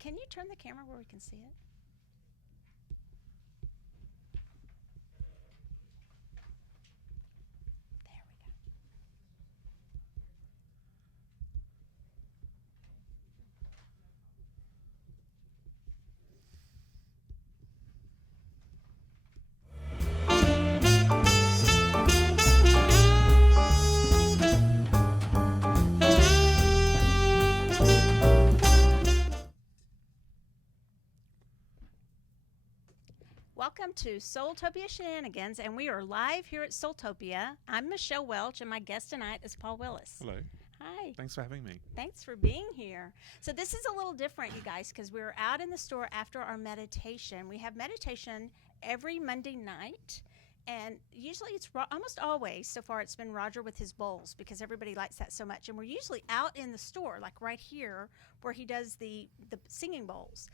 Can you turn the camera where we can see it? There we go. Welcome to SoulTopia Shenanigans, and we are live here at SoulTopia. I'm Michelle Welch, and my guest tonight is Paul Willis. Hello. Hi. Thanks for having me. Thanks for being here. So this is a little different, you guys, because we're out in the store after our meditation. We have meditation every Monday night, and usually it's almost always, so far it's been Roger with his bowls, because everybody likes that so much. And we're usually out in the store, like right here, where he does the singing bowls.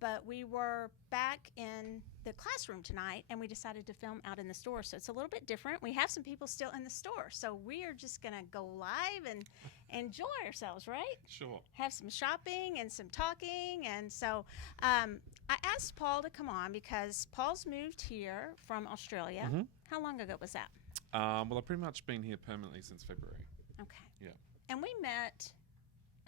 But we were back in the classroom tonight, and we decided to film out in the store. So it's a little bit different. We have some people still in the store, so we are just going to go live and enjoy ourselves, right? Sure. Have some shopping and some talking. And so I asked Paul to come on because Paul's moved here from Australia. Mm-hmm. How long ago was that? Well, I've pretty much been here permanently since February. Okay. Yeah. And we met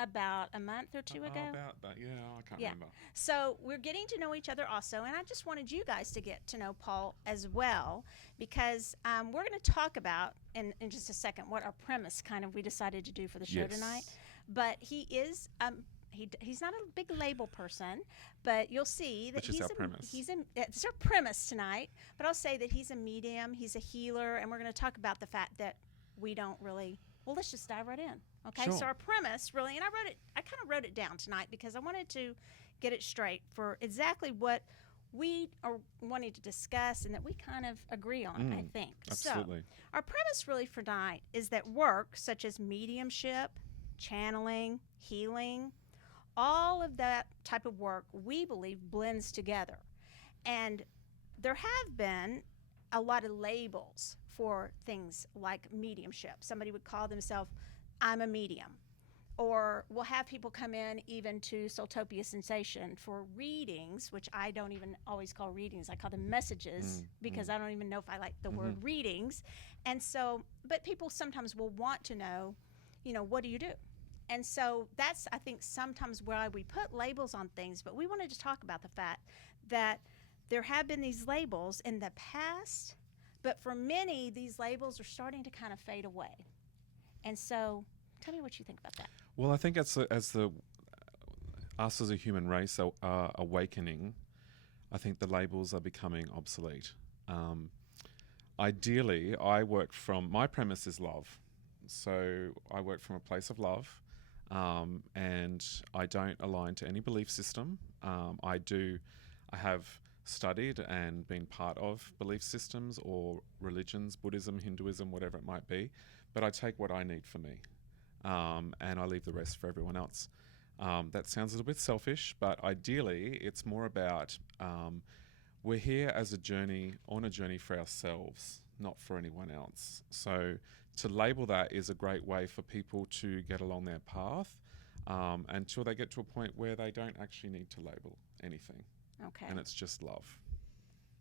about a month or two ago. About that, yeah, I can't Yeah. remember. So we're getting to know each other also, and I just wanted you guys to get to know Paul as well, because we're going to talk about in just a second what our premise kind of we decided to do for the show tonight. But he is he's not a big label person, but you'll see that Which is our premise. It's our premise tonight. But I'll say that he's a medium, he's a healer, and we're going to talk about the fact that we don't really. Well, let's just dive right in. Okay, Sure. So our premise really, and I kind of wrote it down tonight because I wanted to get it straight for exactly what we are wanting to discuss and that we kind of agree on, I think. Absolutely. So our premise really for tonight is that work such as mediumship, channeling, healing, all of that type of work we believe blends together. And there have been a lot of labels for things like mediumship. Somebody would call themselves, I'm a medium. Or we'll have people come in even to SoulTopia Sensation for readings, which I don't even always call readings. I call them messages because I don't even know if I like the word readings. And so, but people sometimes will want to know, what do you do? And so that's, I think, sometimes where we put labels on things, but we wanted to talk about the fact that there have been these labels in the past, but for many, these labels are starting to kind of fade away. And so tell me what you think about that. Well, I think as us as a human race are awakening, I think the labels are becoming obsolete. Ideally, my premise is love. So I work from a place of love, and I don't align to any belief system. I have studied and been part of belief systems or religions, Buddhism, Hinduism, whatever it might be, but I take what I need for me, and I leave the rest for everyone else. That sounds a little bit selfish, but ideally it's more about we're here as on a journey for ourselves, not for anyone else. So to label that is a great way for people to get along their path until they get to a point where they don't actually need to label anything. Okay. And it's just love.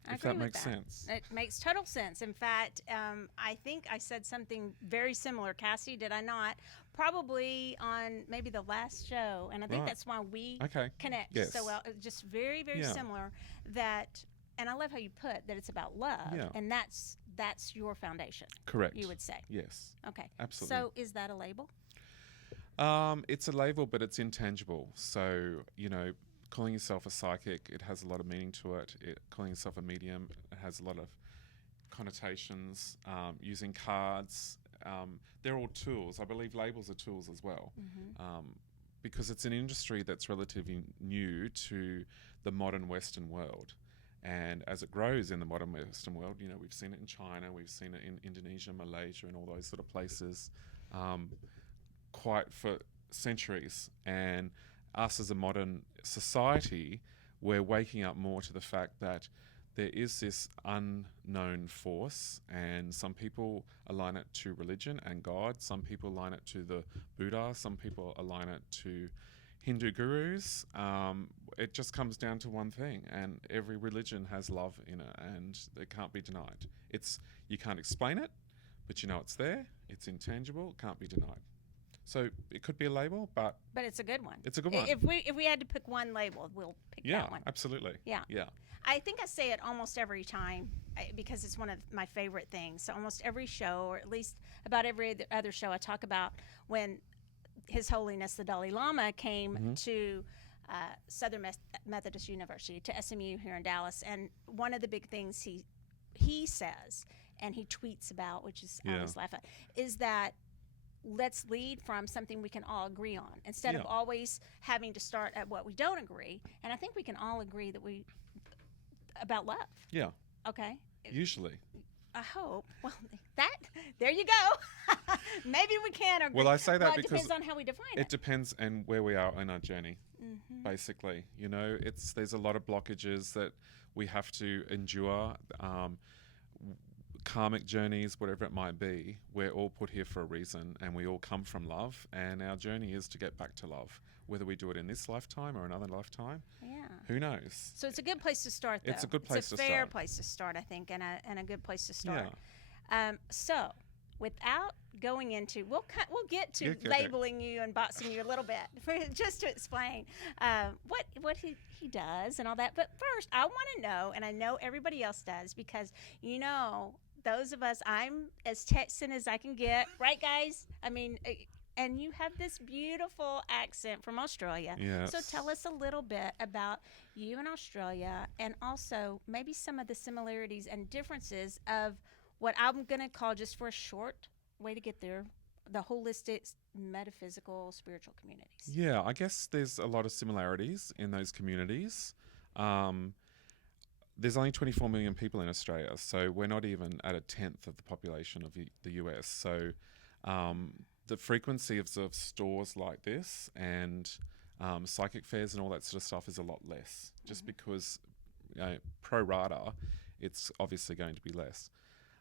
I If agree that with makes that. sense. It makes total sense. In fact, I think I said something very similar. Cassie, did I not? Probably on maybe the last show. And I think Right. that's why we Okay. connect Yes. so well. It's just very, very Yeah. similar that, and I love how you put that it's about love. Yeah. And that's your foundation. Correct. You would say. Yes. Okay. Absolutely. So is that a label? It's a label, but it's intangible. So, calling yourself a psychic, it has a lot of meaning to it. Calling yourself a medium, it has a lot of connotations. Using cards, they're all tools. I believe labels are tools as well, because it's an industry that's relatively new to the modern Western world. And as it grows in the modern Western world, we've seen it in China, we've seen it in Indonesia, Malaysia, and all those sort of places quite for centuries. And us as a modern society, we're waking up more to the fact that there is this unknown force, and some people align it to religion and God, some people align it to the Buddha, some people align it to Hindu gurus. It just comes down to one thing, and every religion has love in it, and it can't be denied. You can't explain it, but you know it's there. It's intangible. It can't be denied. So it could be a label, but it's a good one. It's a good one. If we had to pick one label, we'll pick that one. Yeah, absolutely. Yeah. Yeah. I think I say it almost every time because it's one of my favorite things. So almost every show, or at least about every other show, I talk about when His Holiness the Dalai Lama came to Southern Methodist University, to SMU here in Dallas. And one of the big things he says, and he tweets about, which is I always laugh at, is that let's lead from something we can all agree on instead of always having to start at what we don't agree. And I think we can all agree about love. Yeah. Okay. Usually. I hope. Well, there you go. Maybe we can agree. Well, I say that it because depends on how we define it. It depends and where we are in our journey. Basically, there's a lot of blockages that we have to endure. Karmic journeys, whatever it might be, we're all put here for a reason, and we all come from love, and our journey is to get back to love. Whether we do it in this lifetime or another lifetime, who knows? So it's a good place to start, though. It's a good place to start. It's a fair place to start, I think, and a good place to start. Yeah. So, without going into, we'll get to labeling you and boxing you a little bit, just to explain what he does and all that. But first, I want to know, and I know everybody else does, because those of us, I'm as Texan as I can get, right, guys? I mean, and you have this beautiful accent from Australia. Yes. So tell us a little bit about you in Australia, and also maybe some of the similarities and differences of what I'm going to call, just for a short way to get there, the holistic, metaphysical, spiritual communities. Yeah, I guess there's a lot of similarities in those communities. There's only 24 million people in Australia, so we're not even at a tenth of the population of the US. So the frequency of stores like this and psychic fairs and all that sort of stuff is a lot less, just because pro rata, it's obviously going to be less.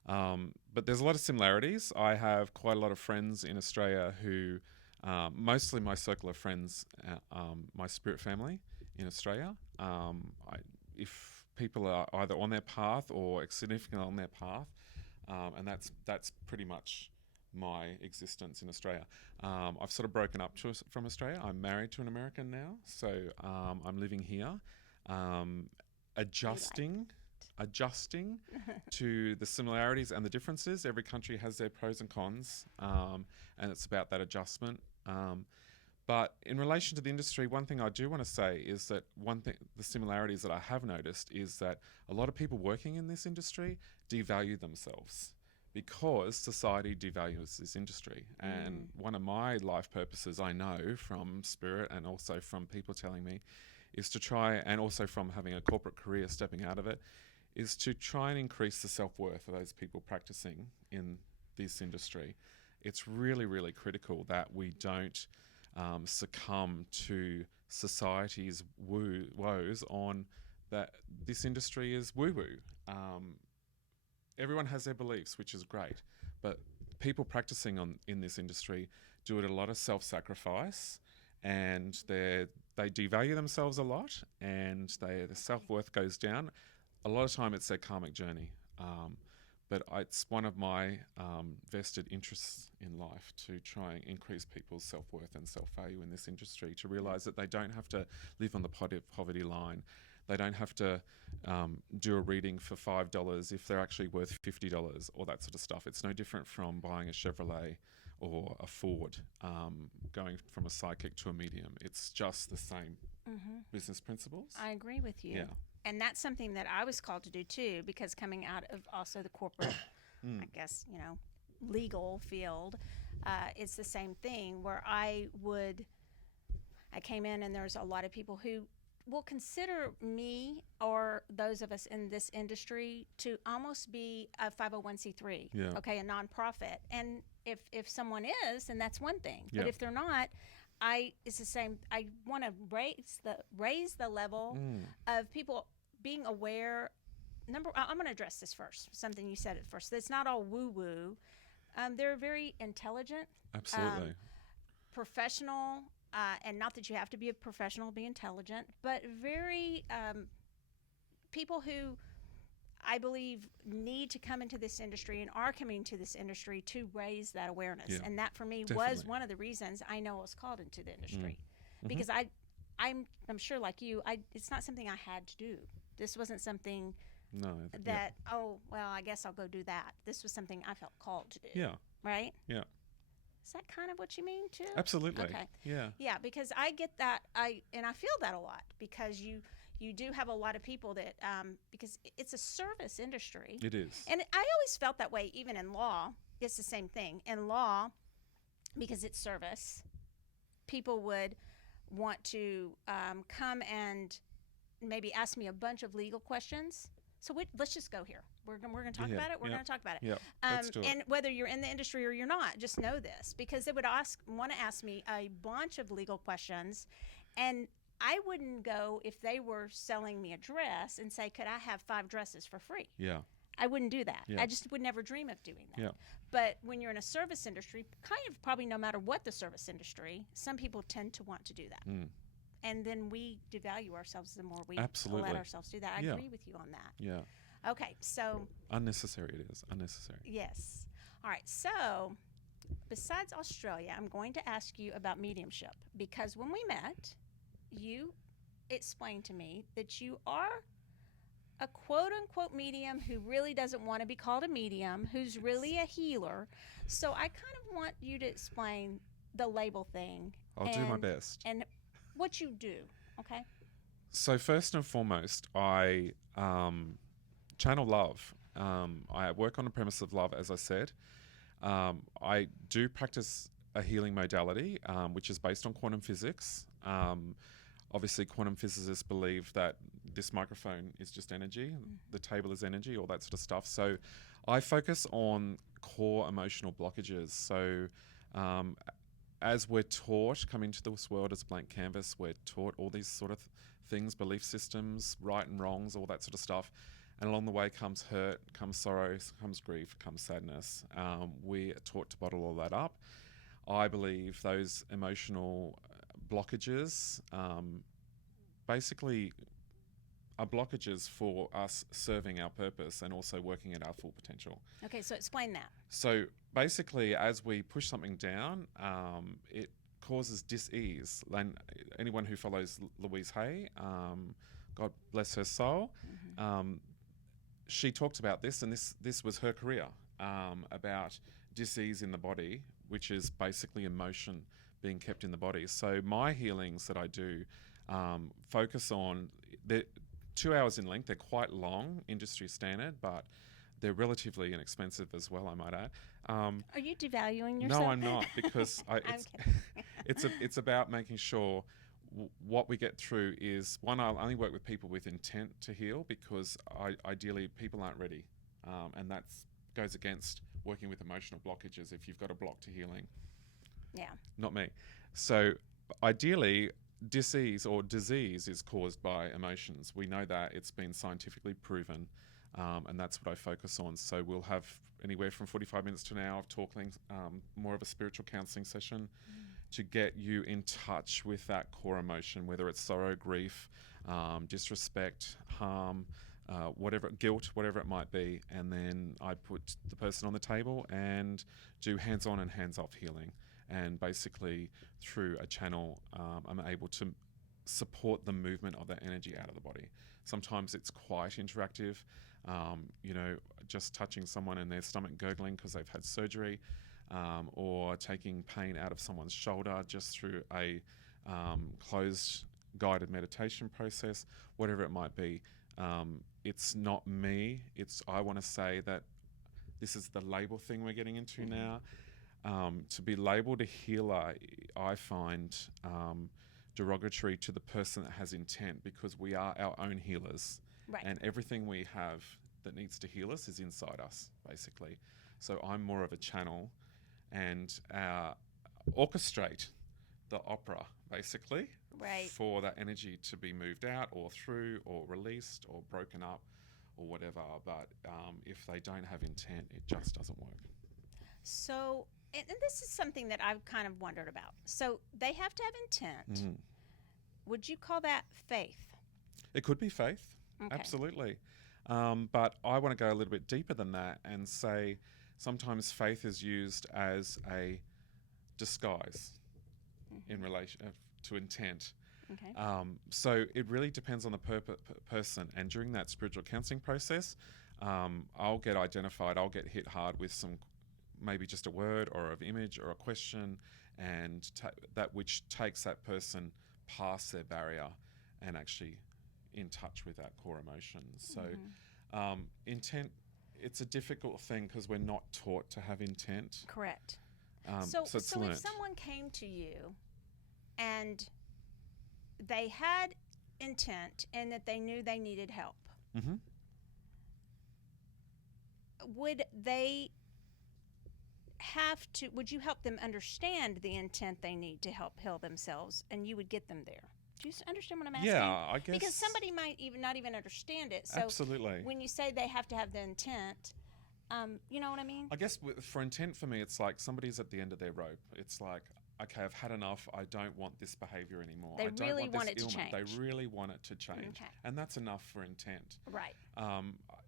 But there's a lot of similarities. I have quite a lot of friends in Australia who, mostly my circle of friends, my spirit family in Australia. If people are either on their path or significantly on their path, and that's pretty much my existence in Australia. I've sort of broken up from Australia. I'm married to an American now, so I'm living here, adjusting to the similarities and the differences. Every country has their pros and cons, and it's about that adjustment. But in relation to the industry, one thing I do want to say is that the similarities that I have noticed is that a lot of people working in this industry devalue themselves because society devalues this industry. And one of my life purposes, I know from spirit and also from people telling me, is to try, and also from having a corporate career stepping out of it, is to try and increase the self-worth of those people practicing in this industry. It's really, really critical that we don't succumb to society's woes on that this industry is woo-woo. Everyone has their beliefs, which is great, but people practicing in this industry do it a lot of self-sacrifice, and they devalue themselves a lot, and the self-worth goes down. A lot of time it's their karmic journey. But it's one of my vested interests in life to try and increase people's self-worth and self-value in this industry, to realise that they don't have to live on the poverty line. They don't have to do a reading for $5 if they're actually worth $50 or that sort of stuff. It's no different from buying a Chevrolet or a Ford, going from a psychic to a medium. It's just the same business principles. I agree with you. Yeah. And that's something that I was called to do too, because coming out of also the corporate, I guess, legal field, it's the same thing where I came in, and there's a lot of people who will consider me or those of us in this industry to almost be a 501c3, okay, a nonprofit. And if someone is, then that's one thing. But if they're not, it's the same. I want to raise the level of people being aware. I'm going to address this first. Something you said at first. It's not all woo-woo. They're very intelligent. Absolutely. professional, and not that you have to be a professional, be intelligent, but very people who I believe need to come into this industry and are coming to this industry to raise that awareness. Yeah, And that for me definitely. was one of the reasons I know I was called into the industry. Mhm. Because I'm sure like you, it's not something I had to do. This wasn't something No. that, oh, well, I guess I'll go do that. This was something I felt called to do. Yeah. Right? Yeah. Is that kind of what you mean too? Absolutely. Okay. Yeah. Yeah, because I get that, and I feel that a lot, because you do have a lot of people that because it's a service industry. It is. And I always felt that way, even in law. It's the same thing. In law, because it's service, people would want to come and maybe ask me a bunch of legal questions. So let's just go here. We're going to talk about it. We're going to talk about it. Yeah. Let's do it. And whether you're in the industry or you're not, just know this, because they would want to ask me a bunch of legal questions, and I wouldn't go if they were selling me a dress and say, could I have 5 dresses for free? Yeah. I wouldn't do that. Yeah. I just would never dream of doing that. Yeah. But when you're in a service industry, kind of probably no matter what the service industry, some people tend to want to do that. Mm. And then we devalue ourselves the more we Absolutely. let ourselves do that. I Yeah. agree with you on that. Yeah. Okay, so Unnecessary it is. Unnecessary. yes. All right, so besides Australia, I'm going to ask you about mediumship, because when we met, you explained to me that you are a quote-unquote medium who really doesn't want to be called a medium, who's really a healer. So I kind of want you to explain the label thing. I'll do my best. And what you do, okay? So first and foremost, I channel love. I work on the premise of love, as I said. I do practice a healing modality, which is based on quantum physics. Obviously, quantum physicists believe that this microphone is just energy, the table is energy, all that sort of stuff. So I focus on core emotional blockages. So as we're taught, coming to this world as a blank canvas, we're taught all these sort of things, belief systems, right and wrongs, all that sort of stuff. And along the way comes hurt, comes sorrow, comes grief, comes sadness. We are taught to bottle all that up. I believe those emotional blockages basically are blockages for us serving our purpose and also working at our full potential. Okay, so explain that. So basically, as we push something down, it causes dis-ease. And anyone who follows Louise Hay, God bless her soul, she talked about this, and this was her career, about dis-ease in the body, which is basically emotion being kept in the body. So my healings that I do focus on, they're 2 hours in length. They're quite long, industry standard, but they're relatively inexpensive as well, I might add. Are you devaluing yourself? No, I'm not, because it's about making sure what we get through is, one, I'll only work with people with intent to heal, because ideally people aren't ready, and that goes against working with emotional blockages if you've got a block to healing. Yeah. Not me. So ideally, disease or disease is caused by emotions. We know that, it's been scientifically proven, and that's what I focus on. So we'll have anywhere from 45 minutes to an hour of talking, more of a spiritual counselling session, to get you in touch with that core emotion, whether it's sorrow, grief, disrespect, harm, whatever, guilt, whatever it might be. And then I put the person on the table and do hands-on and hands-off healing. And basically, through a channel, I'm able to support the movement of that energy out of the body. Sometimes it's quite interactive, just touching someone and their stomach gurgling because they've had surgery, or taking pain out of someone's shoulder just through a closed guided meditation process, whatever it might be. It's not me. I want to say that this is the label thing we're getting into now. To be labelled a healer, I find derogatory to the person that has intent, because we are our own healers. Right. And everything we have that needs to heal us is inside us, basically. So I'm more of a channel and orchestrate the opera, basically, Right. for that energy to be moved out or through or released or broken up or whatever. But if they don't have intent, it just doesn't work. So, and this is something that I've kind of wondered about. So they have to have intent. Mhm. Would you call that faith? It could be faith, Okay. absolutely. But I want to go a little bit deeper than that and say sometimes faith is used as a disguise in relation to intent. Okay. So it really depends on the person. And during that spiritual counseling process, I'll get identified, I'll get hit hard with some, maybe just a word or an image or a question, and that which takes that person past their barrier and actually in touch with that core emotion. So intent, it's a difficult thing because we're not taught to have intent. Correct. So it's so learnt. if someone came to you and they had intent and that they knew they needed help, Mm-hmm. would they have to, would you help them understand the intent they need to help heal themselves, and you would get them there? Do you understand what I'm asking? Yeah, I guess. Because somebody might even not even understand it. So Absolutely. when you say they have to have the intent, you know what I mean? I guess for intent for me, it's like somebody's at the end of their rope. It's like, okay, I've had enough. I don't want this behavior anymore. They I don't really want want this it to ailment. change. They really want it to change. Okay. And that's enough for intent. Right.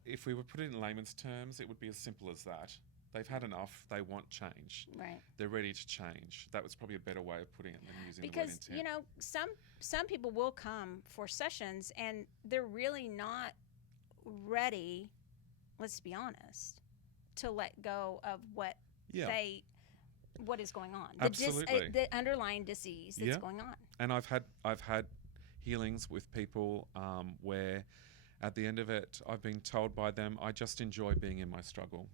If we would put it in layman's terms, it would be as simple as that. They've had enough. They want change. Right. They're ready to change. That was probably a better way of putting it than using the word Because intent. you know, some people will come for sessions and they're really not ready, let's be honest, to let go of what what is going on. Absolutely. The underlying disease that's Yeah. going on. And I've had healings with people where at the end of it, I've been told by them, I just enjoy being in my struggle.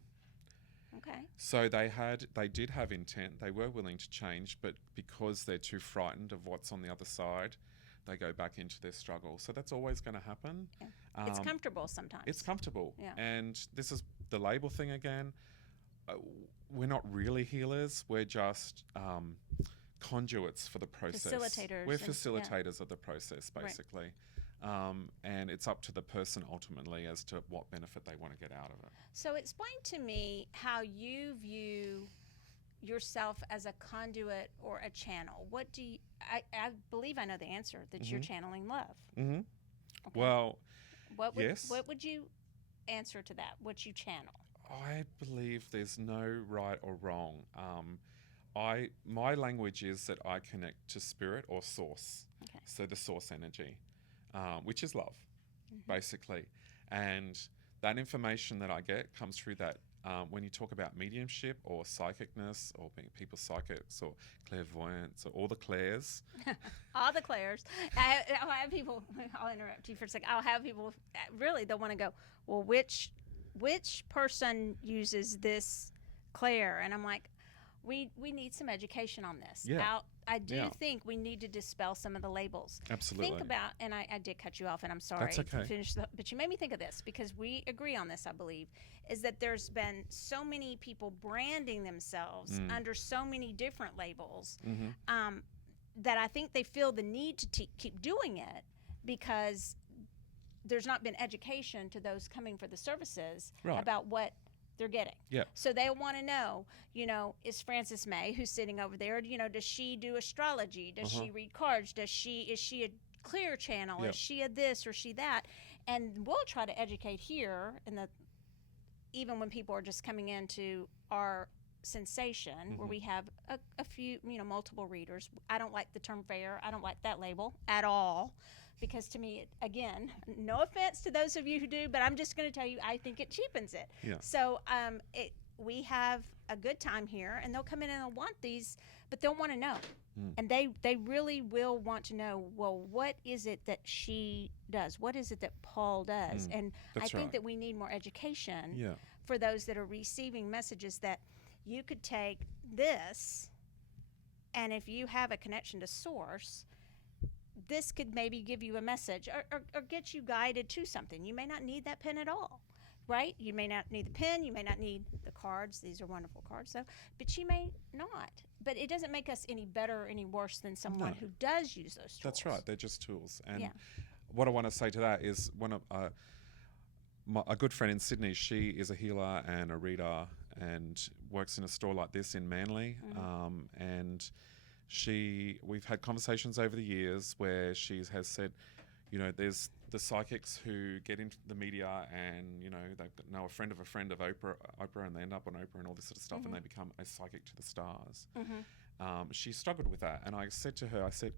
Okay. So they did have intent. They were willing to change, but because they're too frightened of what's on the other side, they go back into their struggle. So that's always going to happen. Yeah. It's comfortable sometimes. It's comfortable. Yeah. And this is the label thing again. We're not really healers. We're just conduits for the process. Facilitators. We're facilitators of the process, basically. Right. And it's up to the person ultimately as to what benefit they want to get out of it. So explain to me how you view yourself as a conduit or a channel. What do you, I believe I know the answer, that you're channeling love. Mm-hmm. Okay. Well, yes. What would you answer to that? What you channel? I believe there's no right or wrong. My language is that I connect to spirit or source. Okay. So the source energy, which is love, basically. And that information that I get comes through that. When you talk about mediumship or psychicness or being people psychics or clairvoyance or all the clairs. All the clairs. I'll have people, I'll interrupt you for a second. I'll have people, really, they'll want to go, well, which person uses this clair? And I'm like, we need some education on this. Yeah. I do think we need to dispel some of the labels. Absolutely. Think about, and I did cut you off, and I'm sorry. That's okay. To finish but you made me think of this, because we agree on this, I believe, is that there's been so many people branding themselves under so many different labels that I think they feel the need to keep doing it because there's not been education to those coming for the services about what they're getting. Yeah. So they want to know, is Frances May, who's sitting over there, does she do astrology? Does she read cards? Is she a clear channel? Yep. Is she a this or she that? And we'll try to educate here even when people are just coming into our sensation where we have a few, multiple readers. I don't like the term fair. I don't like that label at all. Because to me, again, no offense to those of you who do, but I'm just going to tell you, I think it cheapens it. Yeah. So we have a good time here, and they'll come in and they'll want these, but they'll want to know. And they really will want to know, well, what is it that she does? What is it that Paul does? And I think that we need more education for those that are receiving messages that you could take this, and if you have a connection to source, this could maybe give you a message or get you guided to something. You may not need that pen at all, right? You may not need the pen. You may not need the cards. These are wonderful cards, though. But you may not. But it doesn't make us any better or any worse than someone who does use those tools. That's right. They're just tools. And what I want to say to that is a good friend in Sydney, she is a healer and a reader and works in a store like this in Manly. And we've had conversations over the years where she has said, you know, there's the psychics who get into the media and, you know, they know a friend of Oprah, and they end up on Oprah and all this sort of stuff, and they become a psychic to the stars. She struggled with that, and I said to her, I said,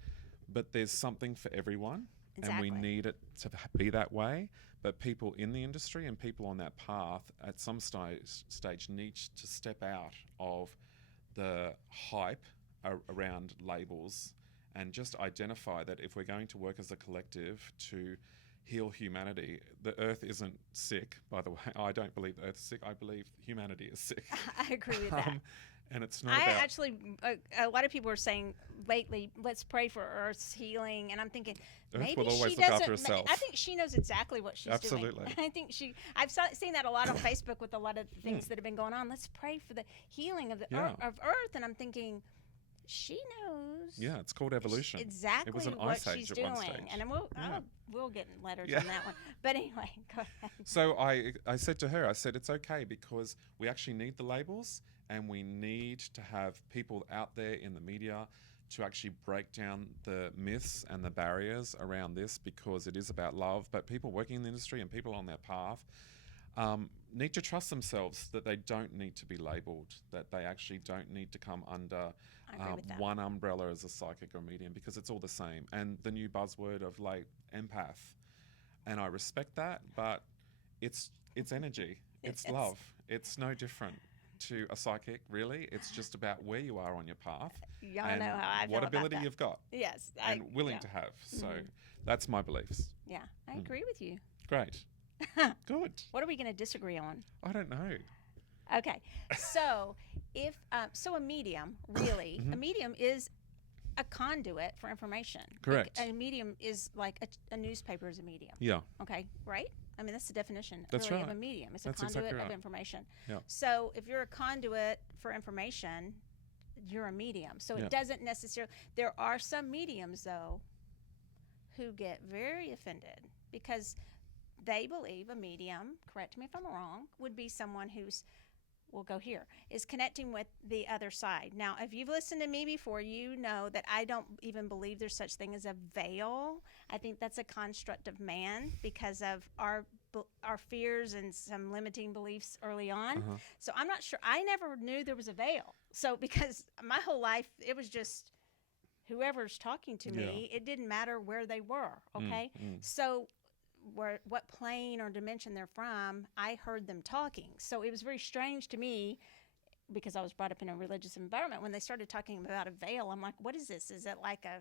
but there's something for everyone, and we need it to be that way. But people in the industry and people on that path at some stage need to step out of the hype around labels and just identify that if we're going to work as a collective to heal humanity, the earth isn't sick, by the way. I don't believe the earth is sick. I believe humanity is sick. I agree with that. And it's not about... Actually, a lot of people are saying lately, let's pray for Earth's healing. And I'm thinking, Earth maybe will always she look doesn't. after herself. I think she knows exactly what she's Absolutely. doing. I think I've seen that a lot on Facebook with a lot of things that have been going on. Let's pray for the healing of the Earth. And I'm thinking, she knows. Yeah, it's called evolution. Exactly it was an what ice age she's at doing. one stage. And we'll get letters on that one. But anyway, go ahead. So I said to her, I said, it's okay because we actually need the labels, and we need to have people out there in the media to actually break down the myths and the barriers around this, because it is about love. But people working in the industry and people on that path need to trust themselves that they don't need to be labelled, that they actually don't need to come under one umbrella as a psychic or medium, because it's all the same. And the new buzzword of like empath, and I respect that, but it's energy, it's love. It's no different to a psychic, really. It's just about where you are on your path. Y'all and know how I feel what about ability that. you've got. Yes. And willing to have. So that's my beliefs. Yeah, I agree with you. Great. Good. What are we going to disagree on? I don't know. Okay, so if a medium, really, a medium is a conduit for information. Correct. A medium is like a newspaper is a medium. Yeah. Okay, right? I mean, that's the definition That's really right. of a medium. It's That's a conduit exactly of right. information. Yeah. So if you're a conduit for information, you're a medium. So it doesn't necessarily. There are some mediums though who get very offended because they believe a medium, correct me if I'm wrong, would be someone who's, we'll go here, is connecting with the other side. Now, if you've listened to me before, you know that I don't even believe there's such thing as a veil. I think that's a construct of man because of our fears and some limiting beliefs early on. So I'm not sure. I never knew there was a veil. So because my whole life, it was just whoever's talking to me, it didn't matter where they were, okay? So what plane or dimension they're from, I heard them talking. So it was very strange to me because I was brought up in a religious environment. When they started talking about a veil, I'm like, what is this? Is it like a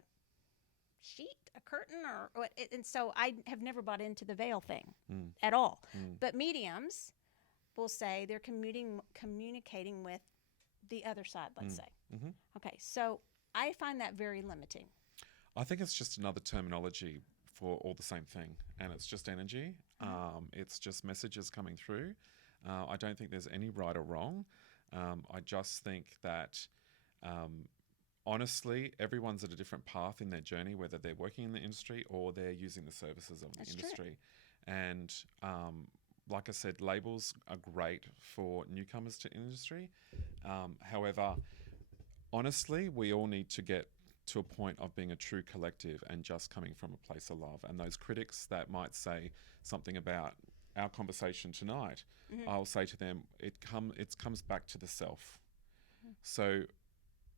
sheet, a curtain, or what? And so I have never bought into the veil thing at all. But mediums will say they're communicating with the other side, let's say. Okay, so I find that very limiting. I think it's just another terminology for all the same thing, and it's just energy. It's just messages coming through. I don't think there's any right or wrong. I just think that honestly, everyone's at a different path in their journey, whether they're working in the industry or they're using the services of the industry. And like I said, labels are great for newcomers to industry. However, honestly, we all need to get to a point of being a true collective and just coming from a place of love. And those critics that might say something about our conversation tonight, I'll say to them, it comes back to the self. So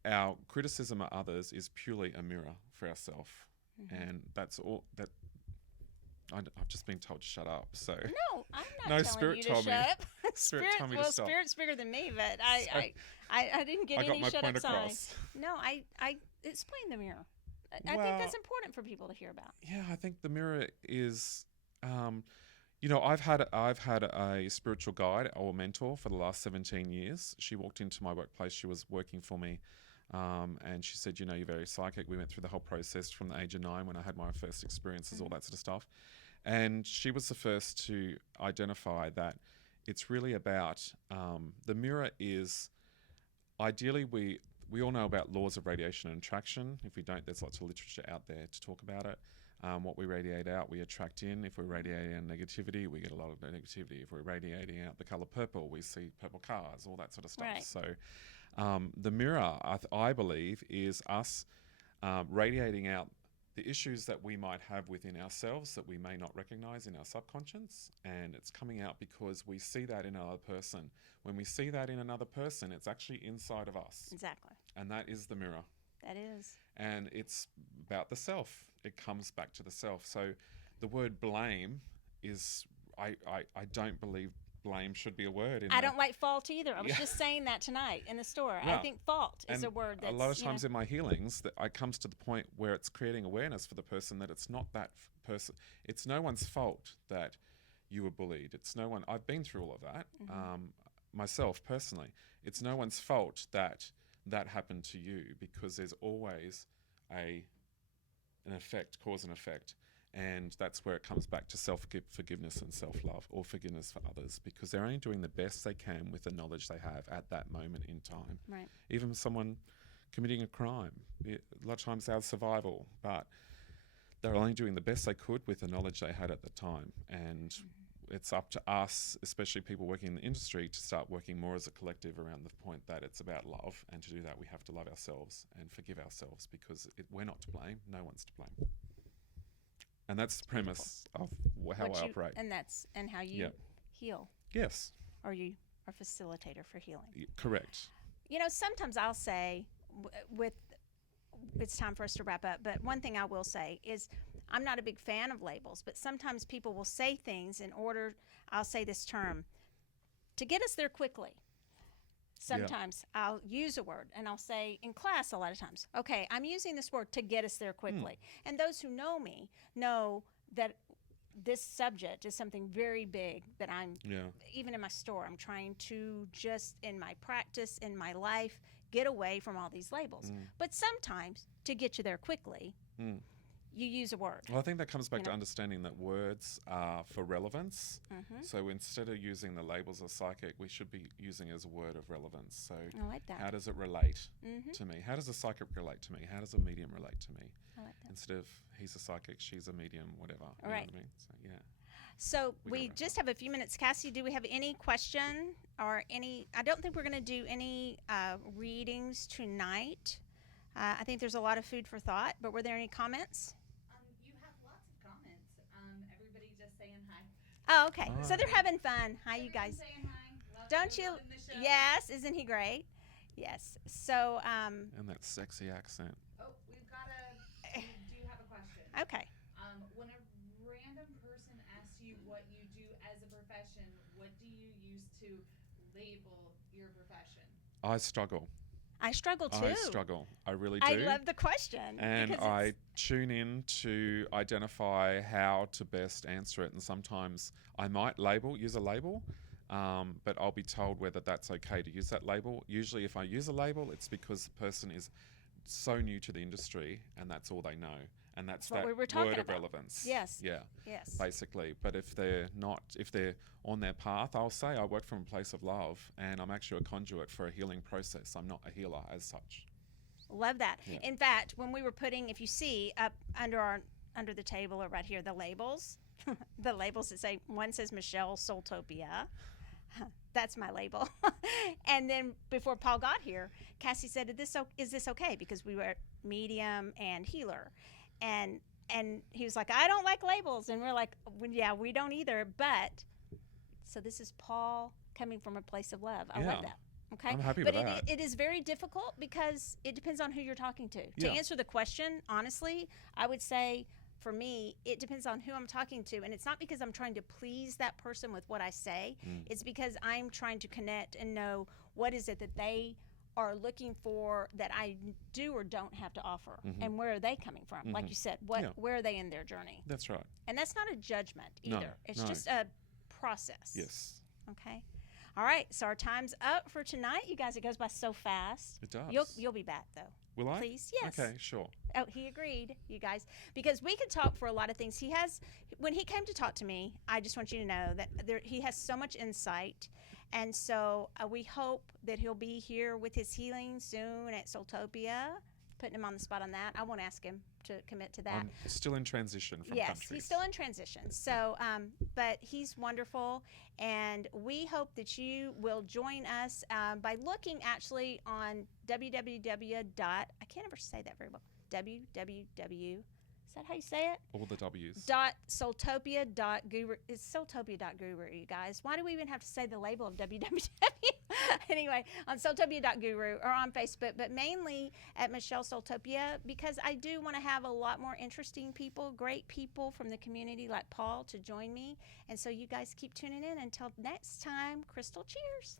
our criticism of others is purely a mirror for ourselves. And that's all that I've just been told to shut up. So no, I'm not no, telling Spirit you to told shut me. up. Spirit told me to stop. Spirit's bigger than me, but I didn't get I got any my shut point up sign. across. No, I explain the mirror. I think that's important for people to hear about. Yeah, I think the mirror is, you know, I've had a spiritual guide or mentor for the last 17 years. She walked into my workplace. She was working for me. And she said, you know, you're very psychic. We went through the whole process from the age of 9 when I had my first experiences, all that sort of stuff. And she was the first to identify that it's really about the mirror is ideally we all know about laws of radiation and attraction. If we don't, there's lots of literature out there to talk about it. What we radiate out, we attract in. If we're radiating out negativity, we get a lot of negativity. If we're radiating out the color purple, we see purple cars, all that sort of stuff. Right. So the mirror, I believe, is us radiating out the issues that we might have within ourselves that we may not recognize in our subconscious, and it's coming out because we see that in another person. When we see that in another person, it's actually inside of us. Exactly. And that is the mirror. That is. And it's about the self. It comes back to the self. So the word blame is, I don't believe blame should be a word. I don't like fault either. I was just saying that tonight in the store. Yeah. I think fault is a word that's... A lot of times in my healings, that I comes to the point where it's creating awareness for the person that it's not that person. It's no one's fault that you were bullied. It's no one... I've been through all of that, myself personally. It's no one's fault that happened to you, because there's always an effect, cause and effect. And that's where it comes back to self-forgiveness and self-love, or forgiveness for others, because they're only doing the best they can with the knowledge they have at that moment in time. Right. Even someone committing a crime, a lot of times they're survival, but they're only doing the best they could with the knowledge they had at the time. And it's up to us, especially people working in the industry, to start working more as a collective around the point that it's about love. And to do that, we have to love ourselves and forgive ourselves, because we're not to blame. No one's to blame. And that's the premise of how I operate. And how you heal. Yes. Or you are a facilitator for healing. Correct. You know, sometimes I'll say, it's time for us to wrap up, but one thing I will say is, I'm not a big fan of labels, but sometimes people will say things in order, I'll say this term, to get us there quickly. Sometimes I'll use a word, and I'll say in class a lot of times, okay, I'm using this word to get us there quickly. And those who know me know that this subject is something very big that I'm, even in my store, I'm trying to just, in my practice, in my life, get away from all these labels. But sometimes, to get you there quickly, you use a word. Well, I think that comes back to understanding that words are for relevance. So instead of using the labels of psychic, we should be using it as a word of relevance. So I like that. How does it relate to me? How does a psychic relate to me? How does a medium relate to me? I like that. Instead of he's a psychic, she's a medium, whatever. All right. You know what I mean? So, yeah. So we just have a few minutes. Cassie, do we have any question or any? I don't think we're going to do any readings tonight. I think there's a lot of food for thought, but were there any comments? You have lots of comments. Everybody just saying hi. Oh, okay. So they're having fun. Hi, you guys. Saying hi. Don't you? Yes. Isn't he great? Yes. So. And that sexy accent. Oh, we've got a. Do you have a question? Okay. When a random person asks you what you do as a profession, what do you use to label your profession? I struggle. I struggle too. I struggle. I really do. I love the question. And I tune in to identify how to best answer it. And sometimes I might use a label, but I'll be told whether that's okay to use that label. Usually if I use a label, it's because the person is so new to the industry and that's all they know. And that's that word of relevance. Yes. Yeah. Yes. Basically. But if they're on their path, I'll say I work from a place of love and I'm actually a conduit for a healing process. I'm not a healer as such. Love that. Yeah. In fact, when we were putting, if you see up under the table or right here, the labels, the labels that say, one says Michelle SoulTopia. That's my label. And then before Paul got here, Cassie said, is this okay? Because we were medium and healer. And he was like, I don't like labels. And we're like, well, yeah, we don't either. But, so this is Paul coming from a place of love. I love that. Okay. I'm happy with that. But it is very difficult because it depends on who you're talking to. To answer the question, honestly, I would say for me, it depends on who I'm talking to. And it's not because I'm trying to please that person with what I say. It's because I'm trying to connect and know what is it that they are looking for that I do or don't have to offer, and where are they coming from? Like you said, where are they in their journey? That's right. And that's not a judgment either. No, it's just a process. Yes. Okay. All right. So our time's up for tonight. You guys, it goes by so fast. It does. You'll be back though. Will I? Please. Yes. Okay. Sure. Oh, he agreed, you guys, because we could talk for a lot of things. When he came to talk to me, I just want you to know that he has so much insight. And so we hope that he'll be here with his healing soon at SoulTopia. putting him on the spot on that. I won't ask him to commit to that. I'm still in transition from Yes, countries. he's still in transition. So, but he's wonderful, and we hope that you will join us by looking actually on www. I can't ever say that very well. www. Is that how you say it? All the W's. .soultopia.guru. It's soultopia.guru, you guys. Why do we even have to say the label of www? Anyway, on soultopia.guru or on Facebook, but mainly at Michelle Soultopia, because I do want to have a lot more interesting people, great people from the community like Paul to join me. And so you guys keep tuning in. Until next time, Crystal, cheers.